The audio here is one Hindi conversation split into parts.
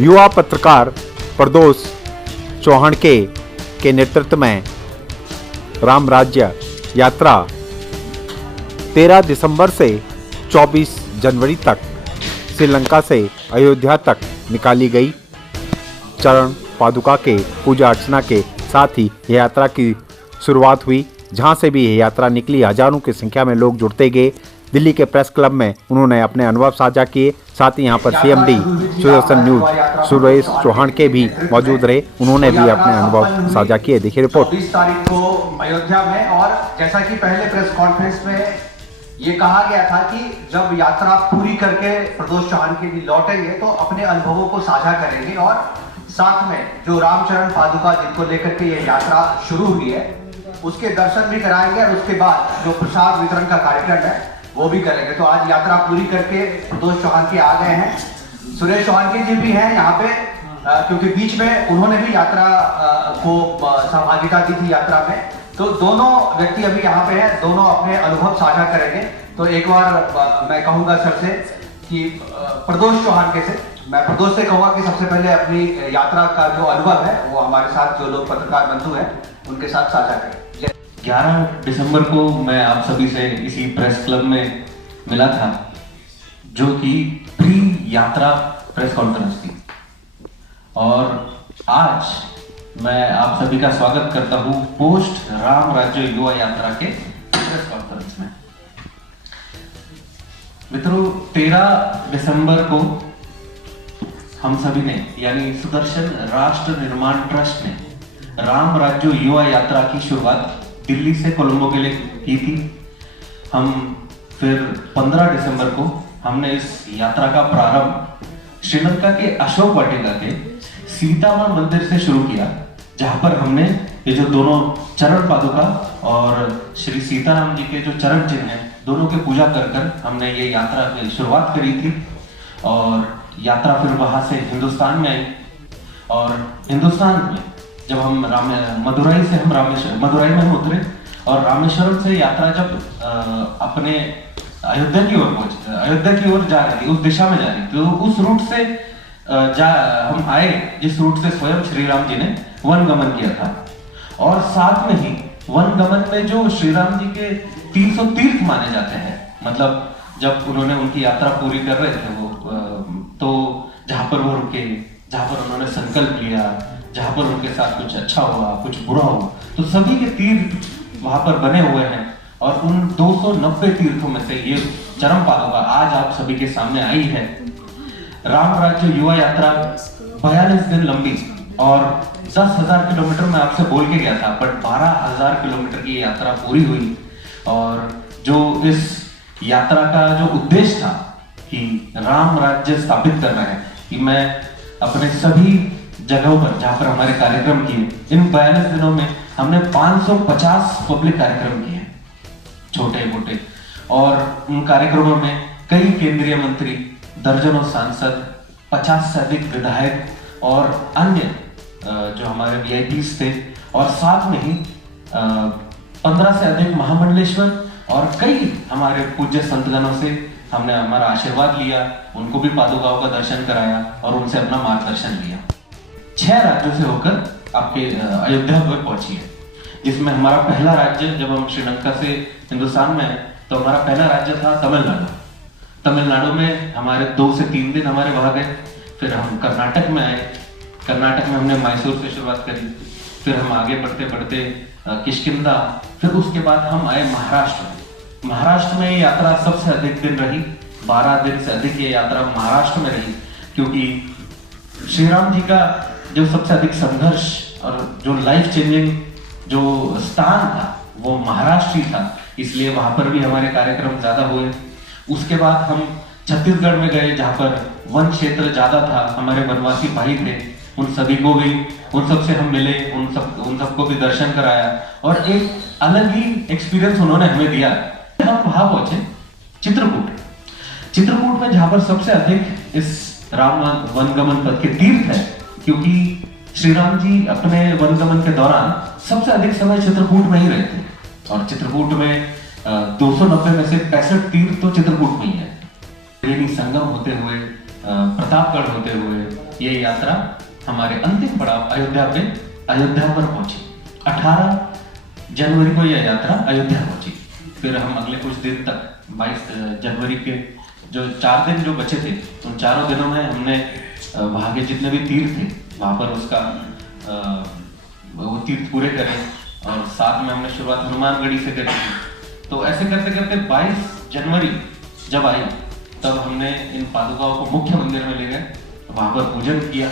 युवा पत्रकार प्रदोष चौहानके के नेतृत्व में राम राज्य यात्रा 13 दिसंबर से 24 जनवरी तक श्रीलंका से अयोध्या तक निकाली गई। चरण पादुका के पूजा अर्चना के साथ ही यह यात्रा की शुरुआत हुई। जहां से भी यह यात्रा निकली, हजारों की संख्या में लोग जुड़ते गए। दिल्ली के प्रेस क्लब में उन्होंने अपने अनुभव साझा किए। साथ ही यहां पर सीएमडी सुदर्शन न्यूज सुरेश चौहान के भी मौजूद रहे, उन्होंने भी अपने अनुभव साझा किए। देखिए रिपोर्ट। 20 तारीख को अयोध्या में, और जैसा कि पहले प्रेस कॉन्फ्रेंस में ये कहा गया था कि जब यात्रा पूरी करके प्रदोष चौहान के भी लौटेंगे तो अपने अनुभवों को साझा करेंगे और साथ में जो रामचरण पादुका जिनको लेकर के ये यात्रा शुरू हुई है उसके दर्शन भी कराएंगे और उसके बाद जो प्रसाद वितरण का कार्यक्रम है वो भी करेंगे। तो आज यात्रा पूरी करके प्रदोष चौहान के आ गए हैं। सुरेश चौहान के जी भी हैं यहाँ पे, क्योंकि बीच में उन्होंने भी यात्रा को सहभागिता दी थी यात्रा में। तो दोनों व्यक्ति अभी यहाँ पे हैं, दोनों अपने अनुभव साझा करेंगे। तो एक बार मैं कहूँगा सबसे कि प्रदोष चौहान के से मैं प्रदोष से कहूँगा कि सबसे पहले अपनी यात्रा का जो अनुभव है वो हमारे साथ जो लोग पत्रकार बंधु हैं उनके साथ साझा करें। 11 दिसंबर को मैं आप सभी से इसी प्रेस क्लब में मिला था, जो कि प्री यात्रा प्रेस कॉन्फ्रेंस थी, और आज मैं आप सभी का स्वागत करता हूं पोस्ट राम राज्य युवा यात्रा के प्रेस कॉन्फ्रेंस में। मित्रों, 13 दिसंबर को हम सभी ने, यानी सुदर्शन राष्ट्र निर्माण ट्रस्ट ने राम राज्य युवा यात्रा की शुरुआत दिल्ली से कोलंबो के लिए की थी। हम फिर 15 दिसंबर को हमने इस यात्रा का प्रारंभ श्रीलंका के अशोक वाटिका के सीता मां मंदिर से शुरू किया, जहां पर हमने ये जो दोनों चरण पादुका और श्री सीताराम जी के जो चरण चिन्ह हैं, दोनों के पूजा कर हमने ये यात्रा की शुरुआत करी थी। और यात्रा फिर वहां से हिंदुस्तान में आई, और हिंदुस्तान में जब हम मदुरई से हम मदुरई में हम उतरे, और रामेश्वरम से यात्रा जब अपने अयोध्या की ओर जा रही थी, उस दिशा में जा रही थी, तो उस रूट से हम आए जिस रूट से स्वयं श्री राम जी ने वन गमन किया था। और साथ में ही वन गमन में जो श्री राम जी के 300 तीर्थ माने जाते हैं, मतलब जब उन्होंने उनकी यात्रा पूरी कर रहे थे वो, तो जहां पर वो रुके, जहां पर उन्होंने संकल्प लिया, जहां पर उनके साथ कुछ अच्छा हुआ, कुछ बुरा हुआ, तो सभी के तीर्थ वहां पर बने हुए हैं। और उन 290 तीर्थों में से ये चरण पादुका आज आप सभी के सामने आई है। राम राज्य युवा यात्रा 42 दिन लंबी और 10,000 किलोमीटर में आपसे बोल के गया था, बट 12,000 किलोमीटर की यात्रा पूरी हुई। और जो इस यात्रा का जो उद्देश्य था कि राम राज्य स्थापित करना है, कि मैं अपने सभी जगहों पर जहां पर हमारे कार्यक्रम किए, इन 42 दिनों में हमने 550 पब्लिक कार्यक्रम किए, छोटे मोटे, और उन कार्यक्रमों में कई केंद्रीय मंत्री, दर्जनों सांसद, 50 से अधिक विधायक और अन्य जो हमारे वीआईपीज थे, और साथ में ही 15 से अधिक महामंडलेश्वर और कई हमारे पूज्य संतगणों से हमने हमारा आशीर्वाद लिया, उनको भी पादुकाओं का दर्शन कराया और उनसे अपना मार्गदर्शन लिया। 6 राज्यों से होकर आपके अयोध्या में पहुंची है, जिसमें हमारा पहला राज्य, जब हम श्रीलंका से हिंदुस्तान में, तो हमारा पहला राज्य था तमिलनाडु। तमिलनाडु में हमारे 2 से 3 दिन हमारे वहां गए। फिर हम कर्नाटक में आए, कर्नाटक में हमने मैसूर से शुरुआत करी, फिर हम आगे बढ़ते बढ़ते किष्किंधा, फिर उसके बाद हम आए महाराष्ट्र में। महाराष्ट्र में ये यात्रा सबसे अधिक दिन रही, 12 दिन से अधिक ये यात्रा महाराष्ट्र में रही, क्योंकि श्री राम जी का जो सबसे अधिक संघर्ष और जो लाइफ चेंजिंग जो स्थान था वो महाराष्ट्र ही था, इसलिए वहां पर भी हमारे कार्यक्रम ज्यादा हुए। उसके बाद हम छत्तीसगढ़ में गए, जहां पर वन क्षेत्र ज्यादा था, हमारे वनवासी भाई थे, उन सभी को भी, उन सबसे हम मिले, उन सबको भी दर्शन कराया, और एक अलग ही एक्सपीरियंस उन्होंने हमें दिया। हम वहां पहुंचे चित्रकूट में, जहां पर सबसे अधिक इस राम वनगमन पथ के तीर्थ है, क्योंकि श्री राम जी अपने वनगमन के दौरान सबसे अधिक समय चित्रकूट में ही रहे थे, और चित्रकूट में 290 में से 65 तीर्थ तो चित्रकूट में ही है। त्रिवेणी संगम होते हुए, प्रतापगढ़ होते हुए, ये यात्रा हमारे अंतिम पड़ाव अयोध्या पर पहुंची। 18 जनवरी को यह यात्रा अयोध्या पहुंची। फिर हम अगले कुछ दिन तक 22 जनवरी के जो 4 दिन जो बचे थे, उन चारों दिनों में हमने वहाँ के जितने भी तीर्थ थे वहाँ पर उसका वो तीर्थ पूरे करे, और साथ में हमने शुरुआत हनुमानगढ़ी से करी। तो ऐसे करते करते 22 जनवरी जब आई तब हमने इन पादुकाओं को मुख्य मंदिर में ले गए, वहाँ पर पूजन किया,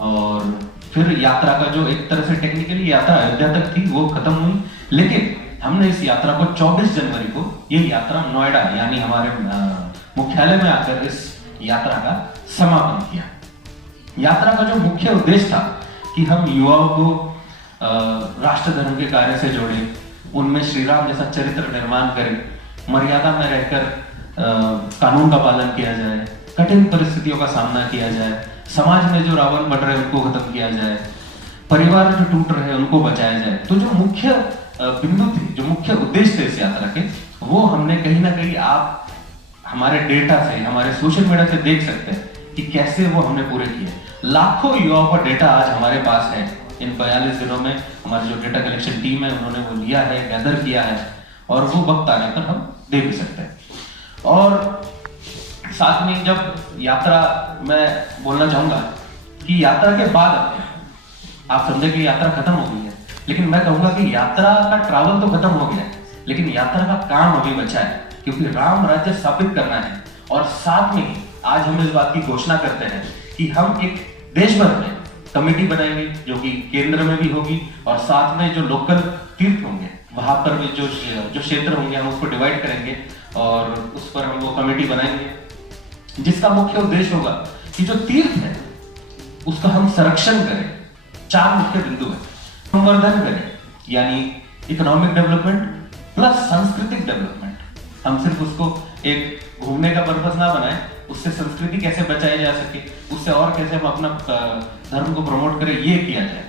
और फिर यात्रा का जो एक तरह से टेक्निकली यात्रा अयोध्या तक थी वो खत्म हुई, लेकिन हमने इस यात्रा को 24 जनवरी को ये यात्रा नोएडा यानी हमारे मुख्यालय में आकर इस यात्रा का समापन किया। यात्रा का जो मुख्य उद्देश्य था कि हम युवाओं को राष्ट्र धर्म के कार्य से जोड़ें, उनमें श्री राम जैसा चरित्र निर्माण करें, मर्यादा में रहकर कानून का पालन किया जाए, कठिन परिस्थितियों का सामना किया जाए, समाज में जो रावण बढ़ रहे हैं उनको खत्म किया जाए, परिवार जो टूट रहे हैं उनको बचाया जाए। तो जो मुख्य बिंदु थे, जो मुख्य उद्देश्य थे इस यात्रा के, वो हमने कहीं ना कहीं आप हमारे डेटा से, हमारे सोशल मीडिया से देख सकते हैं कि कैसे वो हमने पूरे किए। लाखों युवाओं का डेटा आज हमारे पास है। इन 42 दिनों में हमारी जो डेटा कलेक्शन टीम है उन्होंने वो लिया है, गैदर किया है, और वो वक्त आने पर हम दे भी सकते हैं। और साथ में जब यात्रा, मैं बोलना चाहूंगा कि यात्रा के बाद आप समझे कि यात्रा खत्म हो गई है, लेकिन मैं कहूंगा कि यात्रा का ट्रैवल तो खत्म हो गया है, लेकिन यात्रा का काम अभी बचा है, क्योंकि राम राज्य स्थापित करना है। और साथ में आज हम इस बात की घोषणा करते हैं कि हम एक देश भर में कमेटी बनाएंगे जो कि केंद्र में भी होगी, और साथ में जो लोकल तीर्थ होंगे वहां पर भी जो क्षेत्र होंगे हम उसको डिवाइड करेंगे और उस पर हम वो कमेटी बनाएंगे, जिसका मुख्य उद्देश्य होगा कि जो तीर्थ है उसका हम संरक्षण करें। 4 मुख्य बिंदु है। संवर्धन करें यानी इकोनॉमिक डेवलपमेंट प्लस सांस्कृतिक डेवलपमेंट। हम सिर्फ उसको एक घूमने का पर्पस ना बनाएं, उससे संस्कृति कैसे बचाई जा सके, उससे और कैसे हम अपना धर्म को प्रमोट करें, ये किया जाए।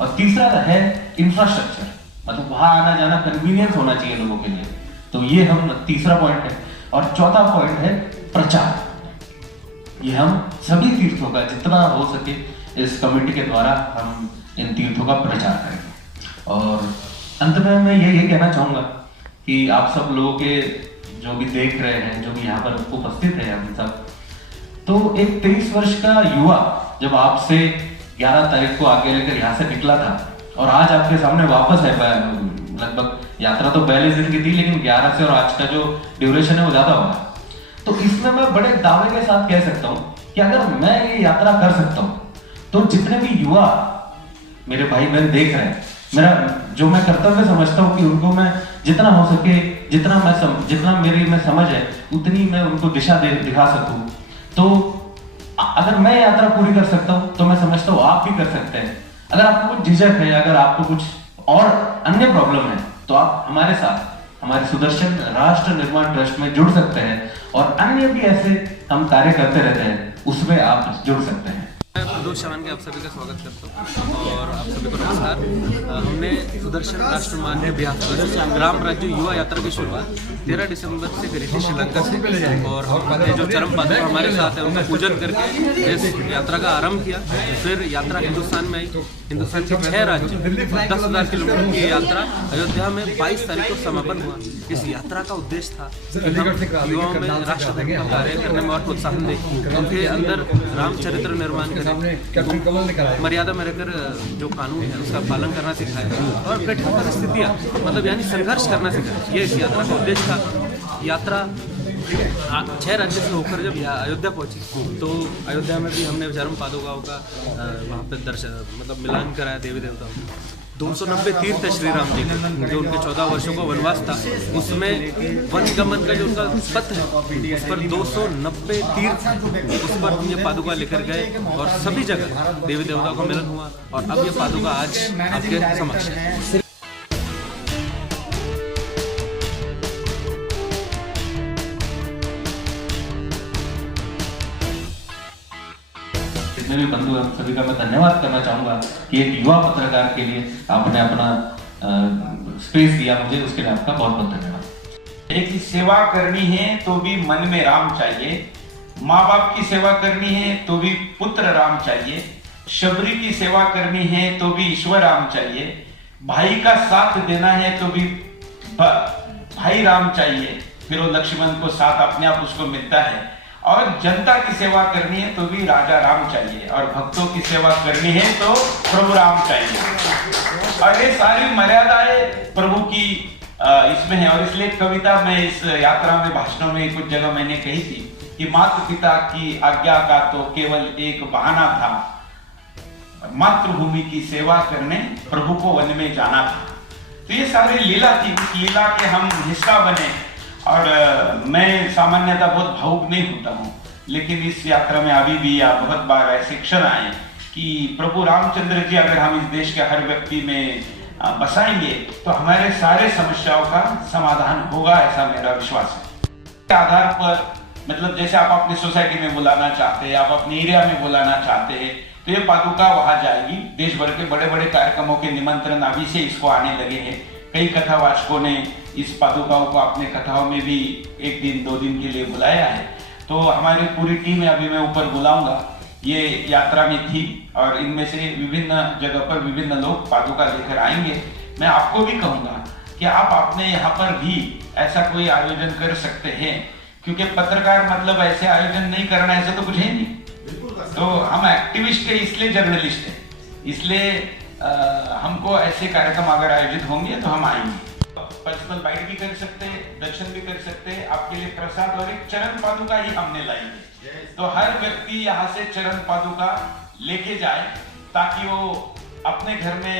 और तीसरा है इंफ्रास्ट्रक्चर, मतलब वहां आना जाना कन्वीनियंस होना चाहिए लोगों के लिए, तो ये हम तीसरा पॉइंट है। और चौथा पॉइंट है प्रचार। ये हम सभी तीर्थों का जितना हो सके इस कमेटी के द्वारा हम इन तीर्थों का प्रचार करेंगे। और अंत में मैं ये कहना चाहूंगा कि आप सब लोगों के जो भी देख रहे हैं, जो भी यहाँ पर उपस्थित है हम सब, तो एक 23 वर्ष का युवा जब आपसे 11 तारीख को आगे लेकर यहाँ से निकला था और आज आपके सामने वापस है, लगभग यात्रा तो 42 दिन की थी, लेकिन 11 से और आज का जो ड्यूरेशन है वो ज्यादा होगा। तो इसमें मैं बड़े दावे के साथ कह सकता हूँ कि अगर मैं ये यात्रा कर सकता हूँ तो जितने भी युवा मेरे भाई बहन देख रहे हैं, मेरा जो मैं कर्तव्य समझता हूँ कि उनको मैं जितना हो सके, जितना मेरी में समझ है उतनी मैं उनको दिशा दिखा सकूं। तो अगर मैं यात्रा पूरी कर सकता हूं तो मैं समझता हूँ आप भी कर सकते हैं। अगर आपको कुछ झिझक है, अगर आपको कुछ और अन्य प्रॉब्लम है, तो आप हमारे साथ हमारे सुदर्शन राष्ट्र निर्माण ट्रस्ट में जुड़ सकते हैं, और अन्य भी ऐसे हम कार्य करते रहते हैं, उसमें आप जुड़ सकते हैं। मैं प्रदोष चौहान के आप सभी का स्वागत करता हूँ और आप सभी को नमस्कार। हमने सुदर्शन राष्ट्र मान्य अभ्यास राम राज्य युवा यात्रा की शुरुआत 13 दिसंबर से करी थी श्रीलंका से, और हमने जो चरम पादुका हमारे साथ है उनका पूजन करके इस यात्रा का आरंभ किया। फिर यात्रा हिंदुस्तान में आई। हिंदुस्तान के 6 राज्य 10,000 किलोमीटर की यात्रा अयोध्या में 22 तारीख को समापन हुआ। इस यात्रा का उद्देश्य था कि हम युवाओं में राष्ट्र धर्म का कार्य करने में और प्रोत्साहन दें, उनके अंदर रामचरित्र निर्माण करें, मर्यादा में रहकर जो कानून है उसका पालन करना सिखाए, और कठिन परिस्थितियाँ मतलब यानी संघर्ष करना सिखाए। ये इस यात्रा का उद्देश्य था। यात्रा 6 राज्य से होकर जब अयोध्या पहुंची तो अयोध्या में भी हमने चरम पादुकाओं का वहाँ पे दर्शन मतलब मिलान कराया देवी देवताओं का। 290 तीर्थ है श्री राम जी के, जो उनके 14 वर्षों का वनवास था, उसमें वनगमन का जो उनका पथ है उस पर 290 तीर्थ, उस पर हम ये पादुका लेकर गए और सभी जगह देवी देवताओं का मिलन हुआ, और अब ये पादुका आज आपके समक्ष है। जितने भी बंधु हैं सभी का मैं धन्यवाद करना चाहूंगा कि एक युवा पत्रकार के लिए आपने अपना स्पेस दिया मुझे, उसके लिए आपका बहुत बहुत धन्यवाद। एक सेवा करनी है तो भी मन में राम चाहिए, माँ बाप की सेवा करनी है तो भी पुत्र राम चाहिए, शबरी की सेवा करनी है तो भी ईश्वर राम चाहिए, भाई का साथ देना है तो भी भाई राम चाहिए, फिर वो लक्ष्मण को साथ अपने आप उसको मिलता है, और जनता की सेवा करनी है तो भी राजा राम चाहिए, और भक्तों की सेवा करनी है तो प्रभु राम चाहिए। और ये सारी मर्यादाएं प्रभु की इसमें है। और इसलिए कविता में इस यात्रा में भाषणों में कुछ जगह मैंने कही थी कि माता पिता की आज्ञा का तो केवल एक बहाना था, मातृभूमि की सेवा करने प्रभु को वन में जाना था। तो ये सारी लीला थी, इस लीला के हम हिस्सा बने। और मैं सामान्यतः बहुत भावुक नहीं होता हूँ, लेकिन इस यात्रा में अभी भी या बहुत बार ऐसे क्षण आए कि प्रभु रामचंद्र जी अगर हम इस देश के हर व्यक्ति में बसाएंगे तो हमारे सारे समस्याओं का समाधान होगा, ऐसा मेरा विश्वास है। के आधार पर मतलब जैसे आप अपनी सोसाइटी में बुलाना चाहते हैं, आप अपने एरिया में बुलाना चाहते हैं, तो ये पादुका वहां जाएगी। देश भर के बड़े बड़े कार्यक्रमों के निमंत्रण अभी से इसको आने लगे हैं। कई कथावाचकों ने इस पादुकाओं को अपने कथाओं में भी 1 दिन 2 दिन के लिए बुलाया है। तो हमारी पूरी टीम अभी मैं ऊपर बुलाऊंगा, ये यात्रा में थी और इनमें से विभिन्न जगह पर विभिन्न लोग पादुका लेकर आएंगे। मैं आपको भी कहूंगा कि आप अपने यहाँ पर भी ऐसा कोई आयोजन कर सकते हैं, क्योंकि पत्रकार मतलब ऐसे आयोजन नहीं करना, ऐसा तो कुछ है नहीं। तो हम एक्टिविस्ट है, इसलिए जर्नलिस्ट है, इसलिए हमको ऐसे कार्यक्रम अगर आयोजित होंगे तो हम आएंगे। पर्सनल बाइट भी कर सकते हैं, दर्शन भी कर सकते हैं, आपके लिए प्रसाद और एक चरण पादुका ही हमने लाएंगे। तो हर व्यक्ति यहाँ से चरण पादुका लेके जाए ताकि वो अपने घर में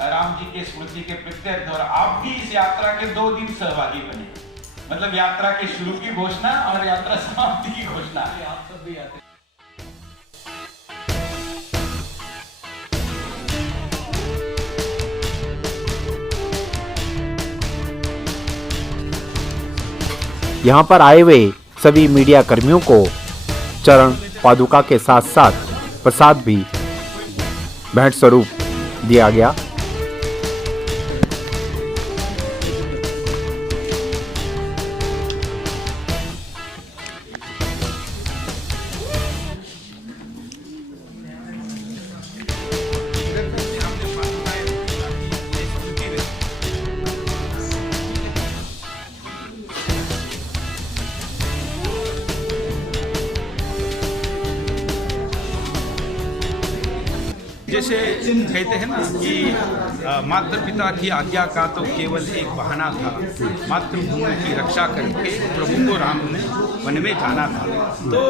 राम जी के स्मृति के प्रत्यर्थ, और आप भी इस यात्रा के 2 दिन सहभागी बने। मतलब यात्रा के शुरू की घोषणा और यात्रा समाप्ति की घोषणा। आप सब भी आते। यहाँ पर आए हुए सभी मीडिया कर्मियों को चरण पादुका के साथ साथ प्रसाद भी भेंट स्वरूप दिया गया। जैसे कहते हैं ना कि माता पिता की आज्ञा का तो केवल एक बहाना था, मातृभूमि की रक्षा करके प्रभु को राम ने वन में जाना था। तो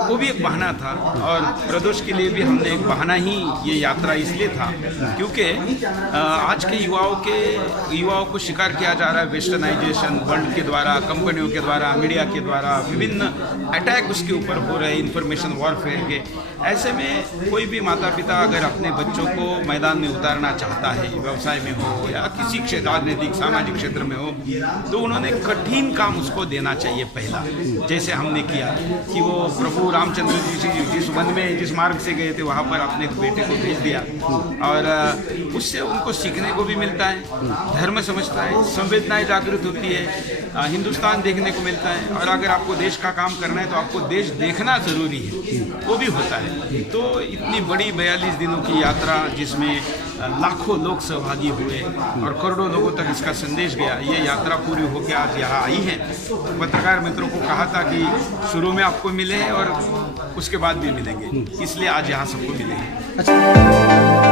वो भी एक बहाना था, और प्रदोष के लिए भी हमने एक बहाना ही ये यात्रा इसलिए था क्योंकि आज के युवाओं को शिकार किया जा रहा है वेस्टर्नाइजेशन, फंड के द्वारा, कंपनियों के द्वारा, मीडिया के द्वारा विभिन्न अटैक उसके ऊपर हो रहे हैं, इंफॉर्मेशन वॉरफेयर के। ऐसे में कोई भी माता पिता अगर अपने बच्चों को मैदान में उतारना चाहता है, व्यवसाय में हो या किसी क्षेत्र, राजनीतिक सामाजिक क्षेत्र में हो, तो उन्होंने कठिन काम उसको देना चाहिए पहला। जैसे हमने किया कि वो प्रभु रामचंद्र जी जिस वन में जिस मार्ग से गए थे वहाँ पर अपने बेटे को भेज दिया, और उससे उनको सीखने को भी मिलता है, धर्म समझता है, संवेदनाएं जागृत होती है, हिंदुस्तान देखने को मिलता है। और अगर आपको देश का काम करना है तो आपको देश देखना जरूरी है, वो भी होता है। तो इतनी बड़ी 42 दिनों की यात्रा जिसमें लाखों लोग सहभागी हुए और करोड़ों लोगों तक इसका संदेश गया, ये यात्रा पूरी होकर आज यहाँ आई है। पत्रकार मित्रों को कहा था कि शुरू में आपको मिले और उसके बाद भी मिलेंगे, इसलिए आज यहाँ सबको मिले हैं।